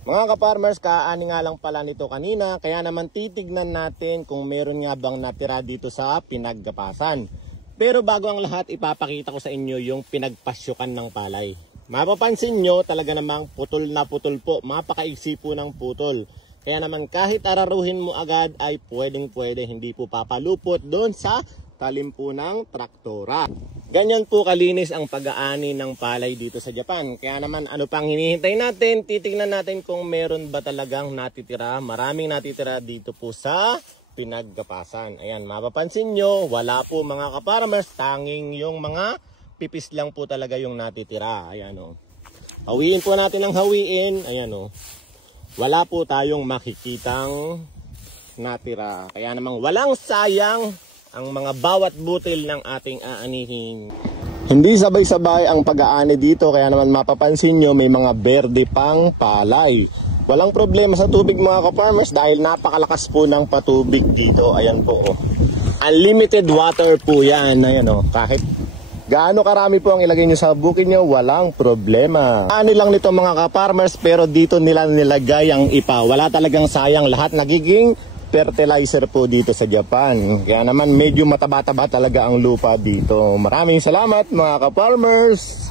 Mga ka-farmers, kaani nga lang pala nito kanina, kaya naman titignan natin kung meron nga bang natira dito sa pinaggapasan. Pero bago ang lahat, ipapakita ko sa inyo yung pinagpasyukan ng palay. Mapapansin nyo, talaga namang putol na putol po, mapakaiksi po ng putol. Kaya naman kahit araruhin mo agad ay pwedeng-pwede, hindi po papalupot doon sa talim po ng traktora. Ganyan po kalinis ang pag-aani ng palay dito sa Japan. Kaya naman ano pang hinihintay natin, titignan natin kung meron ba talagang natitira, maraming natitira dito po sa pinaggapasan. Ayan, mapapansin nyo, wala po mga ka-farmers, tanging yung mga pipis lang po talaga yung natitira. Ayan o. Hawiin po natin ang hawiin. Ayan o. Wala po tayong makikitang natira. Kaya namang walang sayang ang mga bawat butil ng ating aanihin. Hindi sabay-sabay ang pag-aani dito, kaya naman mapapansin nyo may mga berde pang palay. Walang problema sa tubig mga ka-farmers dahil napakalakas po ng patubig dito. Ayan po oh. Unlimited water po yan. Ayan oh. Kahit gaano karami po ang ilagay nyo sa bukid nyo, walang problema. Ani lang nito mga ka-farmers, pero dito nila nilagay ang ipa. Wala talagang sayang, lahat nagiging fertilizer po dito sa Japan. Kaya naman medyo mataba-taba talaga ang lupa dito. Maraming salamat mga ka-farmers!